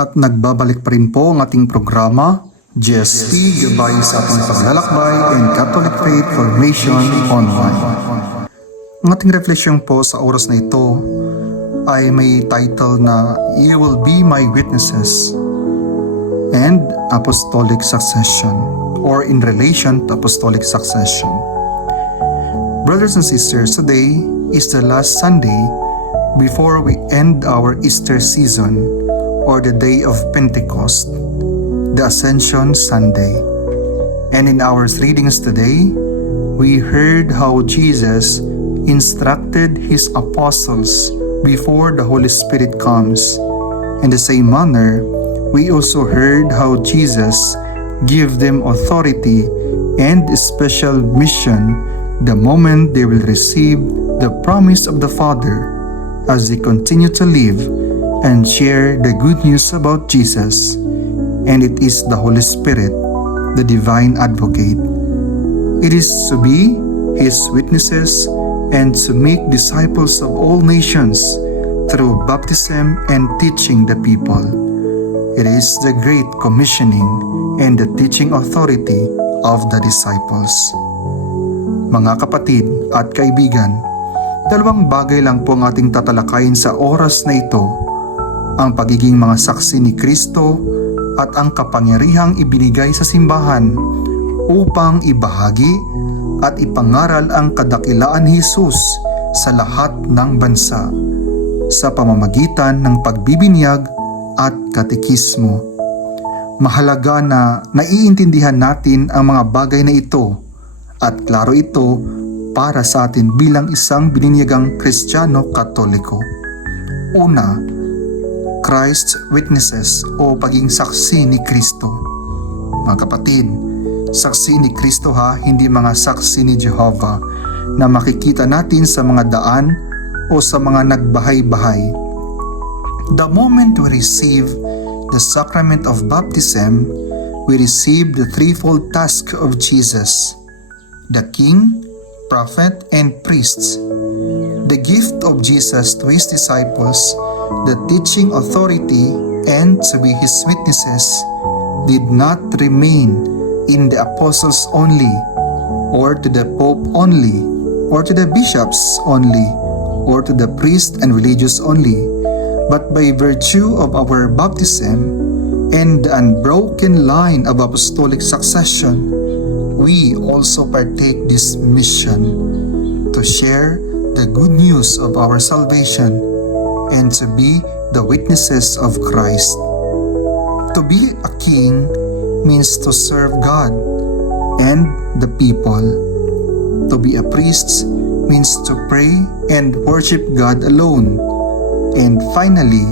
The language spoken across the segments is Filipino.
At nagbabalik pa rin po ang ating programa, GSP, Gabay sa atong paglalakbay and Catholic Faith Formation Online. Ang ating reflection po sa oras na ito ay may title na You Will Be My Witnesses and Apostolic Succession, or in relation to Apostolic Succession. Brothers and sisters, today is the last Sunday before we end our Easter season, or the day of Pentecost, the Ascension Sunday. And in our readings today, we heard how Jesus instructed his apostles before the Holy Spirit comes. In the same manner, we also heard how Jesus gave them authority and special mission the moment they will receive the promise of the Father as they continue to live and share the good news about Jesus. And it is the Holy Spirit, the divine advocate. It is to be his witnesses and to make disciples of all nations through baptism and teaching the people. It is the great commissioning and the teaching authority of the disciples. Mga kapatid at kaibigan, dalawang bagay lang po ang ating tatalakayin sa oras na ito: ang pagiging mga saksi ni Kristo at ang kapangyarihang ibinigay sa simbahan upang ibahagi at ipangaral ang kadakilaan ni Jesus sa lahat ng bansa sa pamamagitan ng pagbibinyag at katekismo. Mahalaga na naiintindihan natin ang mga bagay na ito at klaro ito para sa atin bilang isang bininyagang Kristiyano Katoliko. Una, Christ's witnesses o pagiging saksi ni Kristo. Mga kapatid, saksi ni Kristo hindi mga saksi ni Jehovah na makikita natin sa mga daan o sa mga nagbahay-bahay. The moment we receive the sacrament of baptism, we receive the threefold task of Jesus: the King, Prophet, and Priests. The gift of Jesus to his disciples, the teaching authority, and to be his witnesses, did not remain in the apostles only, or to the Pope only, or to the bishops only, or to the priests and religious only, but by virtue of our baptism and the unbroken line of apostolic succession, we also partake this mission to share the good news of our salvation and to be the witnesses of Christ. To be a king means to serve God and the people. To be a priest means to pray and worship God alone. And finally,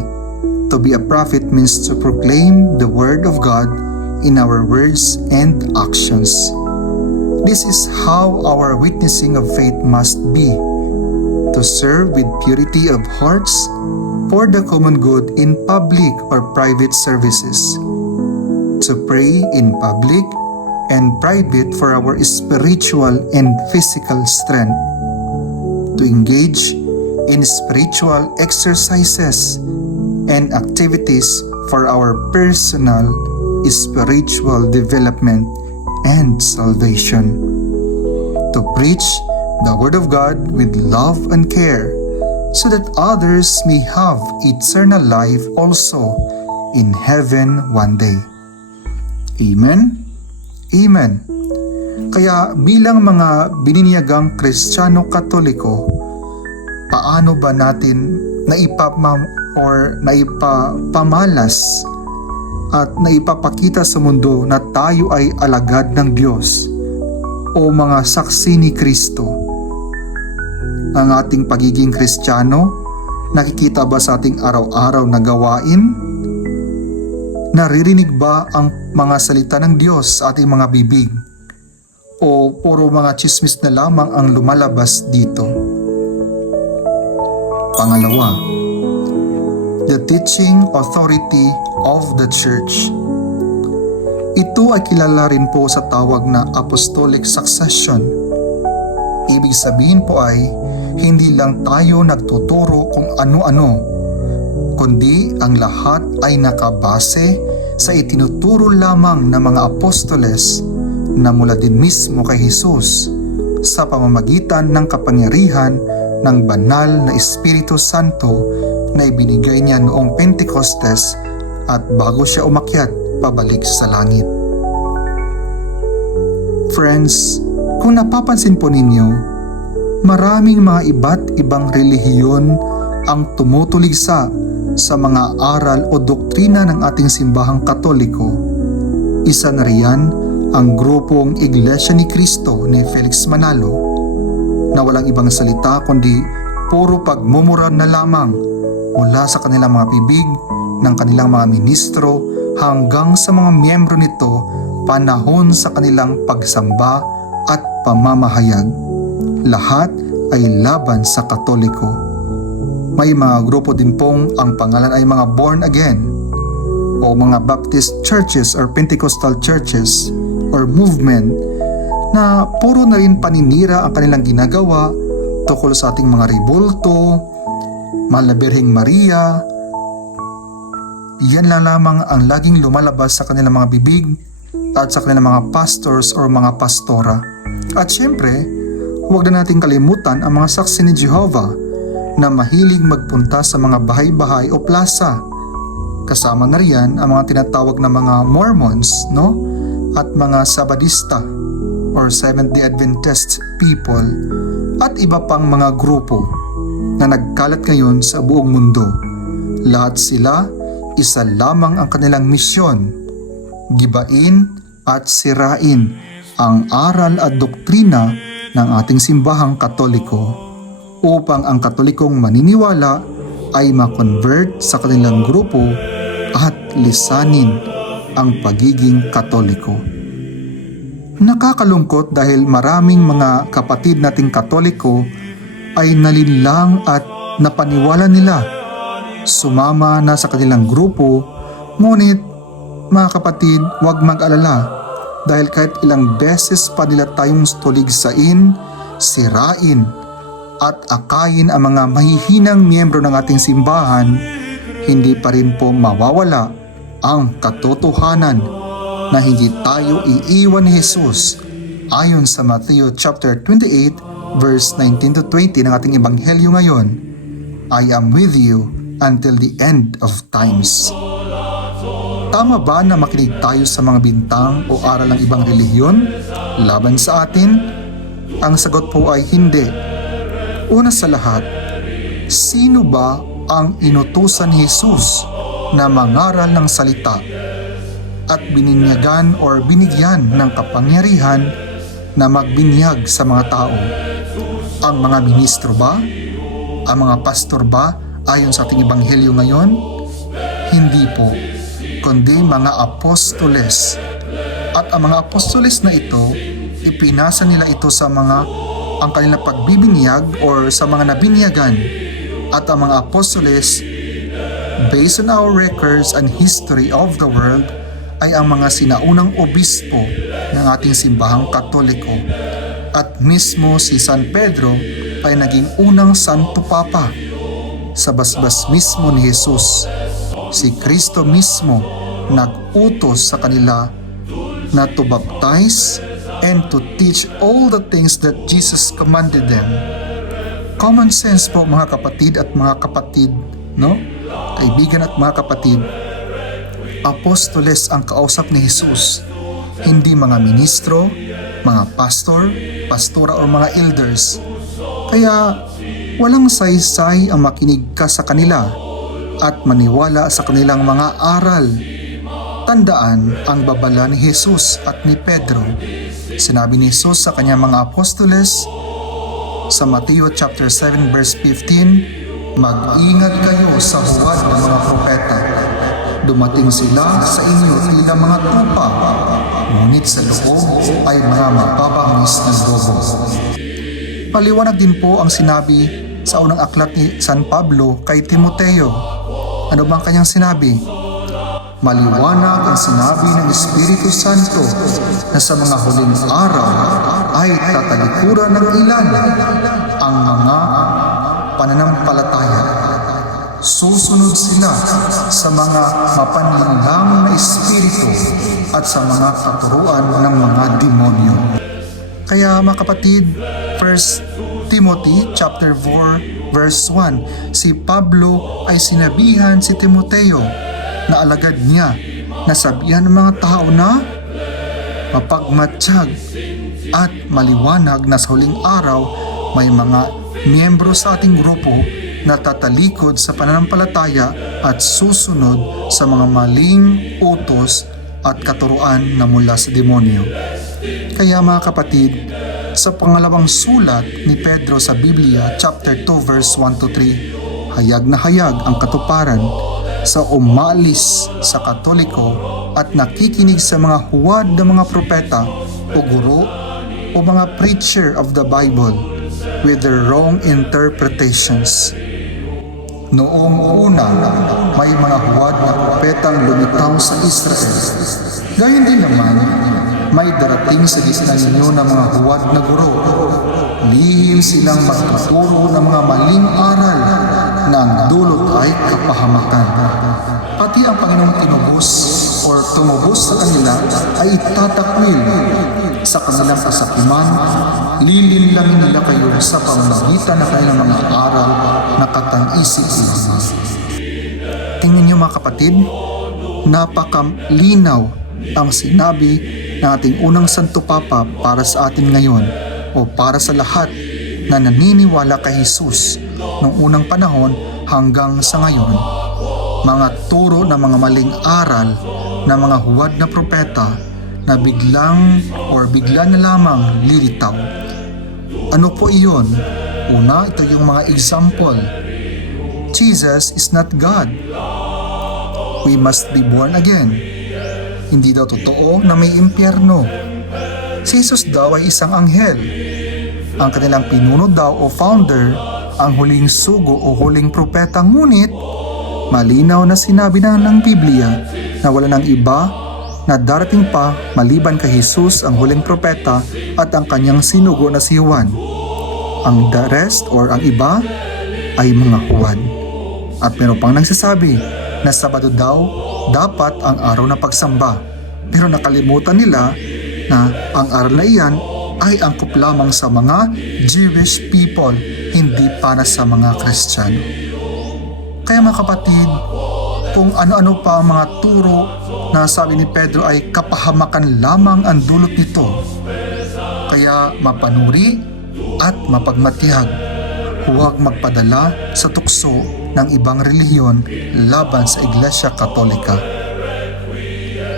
to be a prophet means to proclaim the word of God in our words and actions. This is how our witnessing of faith must be: to serve with purity of hearts for the common good in public or private services, to pray in public and private for our spiritual and physical strength, to engage in spiritual exercises and activities for our personal spiritual development and salvation, to preach the Word of God with love and care so that others may have eternal life also in heaven one day. Amen? Amen. Kaya bilang mga bininyagang Kristiyano Katoliko, paano ba natin naipapamalas at naipapakita sa mundo na tayo ay alagad ng Diyos o mga saksi ni Kristo? Ang ating pagiging Kristiyano, nakikita ba sa ating araw-araw na gawain? Naririnig ba ang mga salita ng Diyos sa ating mga bibig? O puro mga chismis na lamang ang lumalabas dito? Pangalawa, the teaching authority of the Church. Ito ay kilala rin po sa tawag na apostolic succession. Ibig sabihin po ay hindi lang tayo nagtuturo kung ano-ano, kundi ang lahat ay nakabase sa itinuturo lamang ng mga apostoles na mula din mismo kay Jesus sa pamamagitan ng kapangyarihan ng banal na Espiritu Santo na ibinigay niya noong Pentecostes at bago siya umakyat pabalik sa langit. Friends, kung napapansin po ninyo, maraming mga iba't ibang relihiyon ang tumutuligsa sa mga aral o doktrina ng ating simbahang Katoliko. Isa na riyan ang grupong Iglesia ni Cristo ni Felix Manalo na walang ibang salita kundi puro pagmumura na lamang mula sa kanilang mga bibig ng kanilang mga ministro hanggang sa mga miyembro nito panahon sa kanilang pagsamba at pamamahayag. Lahat ay laban sa Katoliko. May mga grupo din pong ang pangalan ay mga born again o mga Baptist churches or Pentecostal churches or movement na puro na rin paninira ang kanilang ginagawa tungkol sa ating mga rebulto, Mahal na Birheng Maria. Yan lang lamang ang laging lumalabas sa kanilang mga bibig at sa kanilang mga pastors or mga pastora. At syempre, huwag na nating kalimutan ang mga saksi ni Jehovah na mahilig magpunta sa mga bahay-bahay o plaza. Kasama na riyan ang mga tinatawag na mga Mormons, no? At mga Sabadista or Seventh-day Adventist people at iba pang mga grupo na nagkalat ngayon sa buong mundo. Lahat sila, isa lamang ang kanilang misyon: gibain at sirain ang aral at doktrina ng ating simbahang Katoliko upang ang Katolikong maniniwala ay ma-convert sa kanilang grupo at lisanin ang pagiging Katoliko. Nakakalungkot dahil maraming mga kapatid nating Katoliko ay nalinlang at napaniwala nila. Sumama na sa kanilang grupo, ngunit mga kapatid, huwag mag-alala dahil kahit ilang beses pa nila tayong tuligsain, sirain at akayin ang mga mahihinang miyembro ng ating simbahan, hindi pa rin po mawawala ang katotohanan na hindi tayo iiwan ni Jesus ayon sa Matthew chapter 28 verse 19 to 20 ng ating ebanghelyo ngayon. I am with you until the end of times. Tama ba na makinig tayo sa mga bintang o aral ng ibang relihiyon laban sa atin? Ang sagot po ay hindi. Una sa lahat, sino ba ang inutusan ni Jesus na mangaral ng salita at bininyagan or binigyan ng kapangyarihan na magbinyag sa mga tao? Ang mga ministro ba? Ang mga pastor ba ayon sa ating ebanghelyo ngayon? Hindi po, kundi mga apostoles. At ang mga apostoles na ito, ipinasa nila ito sa mga ang kanilang pagbibinyag or sa mga nabinyagan. At ang mga apostoles, based on our records and history of the world, ay ang mga sinaunang obispo ng ating simbahang Katoliko. At mismo si San Pedro ay naging unang Santo Papa. Sa basbas mismo ni Jesus, si Kristo mismo nag-utos sa kanila na to baptize and to teach all the things that Jesus commanded them. Common sense po mga kapatid at mga kapatid, no? Kaibigan at mga kapatid, apostoles ang kausap ni Jesus, hindi mga ministro, mga pastor, pastora o mga elders. Kaya walang saysay ang makinig ka sa kanila at maniwala sa kanilang mga aral. Tandaan ang babala ni Jesus at ni Pedro. Sinabi ni Jesus sa kanyang mga apostoles sa Matthew chapter 7 verse 15, mag-ingat kayo sa huwad ng mga propeta. Dumating sila sa inyo tila mga tupa, ngunit sa loob ay mga mapapangis na lobo. Paliwanag din po ang sinabi sa unang aklat ni San Pablo kay Timoteo. Ano bang kanyang sinabi? Maliwanag ang sinabi ng Espiritu Santo na sa mga huling araw ay tatalikuran ng ilan ang mga pananampalataya. Susunod sila sa mga mapanlinlang na espiritu at sa mga katuruan ng mga demonyo. Kaya mga kapatid, 1 Timothy chapter 4 verse 1, si Pablo ay sinabihan si Timoteo na alagad niya na sabihan ng mga tao na mapagmatsyag at maliwanag na sa huling araw may mga miyembro sa ating grupo na tatalikod sa pananampalataya at susunod sa mga maling utos at katuruan na mula sa demonyo. Kaya mga kapatid, sa pangalawang sulat ni Pedro sa Biblia, chapter 2 verse 1 to 3, hayag na hayag ang katuparan sa umalis sa Katoliko at nakikinig sa mga huwad ng mga propeta o guro o mga preacher of the Bible with their wrong interpretations. Noong una, may mga huwad na propetang lumitaw sa Israel. Gayun din naman, may darating sa gitna ninyo ng mga huwad na guro. Lihim silang magtuturo ng mga maling aral na ang dulot ay kapahamakan. Pati ang Panginoong tumubos sa kanila ay itatakwil sa kanilang kasakiman. Lilinlangin nila kayo sa pamamagitan ng kanilang mga aral na katang-isip lamang. Tingnan niyo mga kapatid, napakalinaw ang sinabi ng ating unang Santo Papa para sa atin ngayon o para sa lahat na naniniwala kay Jesus noong unang panahon hanggang sa ngayon. Mga turo ng mga maling aral ng mga huwad na propeta na bigla na lamang lilitaw. Ano po iyon? Una, ito yung mga example. Jesus is not God. We must be born again. Hindi daw totoo na may impyerno. Si Jesus daw ay isang anghel. Ang kanilang pinuno daw o founder, ang huling sugo o huling propeta, ngunit malinaw na sinabi na ng Biblia na wala nang iba na darating pa maliban kay Jesus ang huling propeta at ang kanyang sinugo na si Juan. Ang the rest or ang iba ay mga huwad. At meron pang nagsasabi na Sabado daw dapat ang araw na pagsamba. Pero nakalimutan nila na ang araw na iyan ay angkop lamang sa mga Jewish people, hindi para sa mga Kristiyano. Kaya mga kapatid, kung ano-ano pa ang mga turo na sabi ni Pedro ay kapahamakan lamang ang dulot nito. Kaya mapanuri at mapagmatiyag. Huwag magpadala sa tukso ng ibang relihiyon laban sa Iglesia Katolika.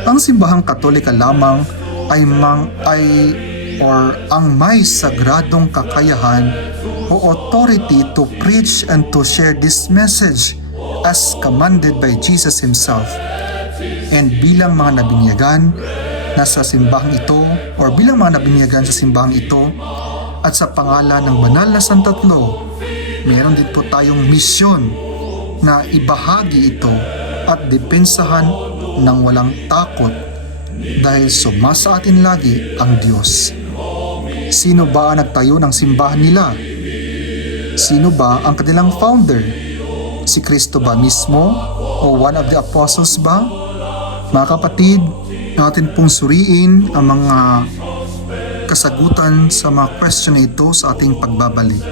Ang simbahang Katolika lamang ang may sagradong kakayahan o authority to preach and to share this message as commanded by Jesus Himself. And bilang mga nabinyagan na sa simbahang ito or bilang mga nabinyagan sa simbahang ito at sa pangalan ng Banal na Santatlo, meron din po tayong misyon na ibahagi ito at depensahan ng walang takot dahil sumasa atin lagi ang Diyos. Sino ba ang nagtayo ng simbahan nila? Sino ba ang kanilang founder? Si Kristo ba mismo o one of the apostles ba? Mga kapatid, natin pong suriin ang mga kasagutan sa mga question na ito sa ating pagbabalik.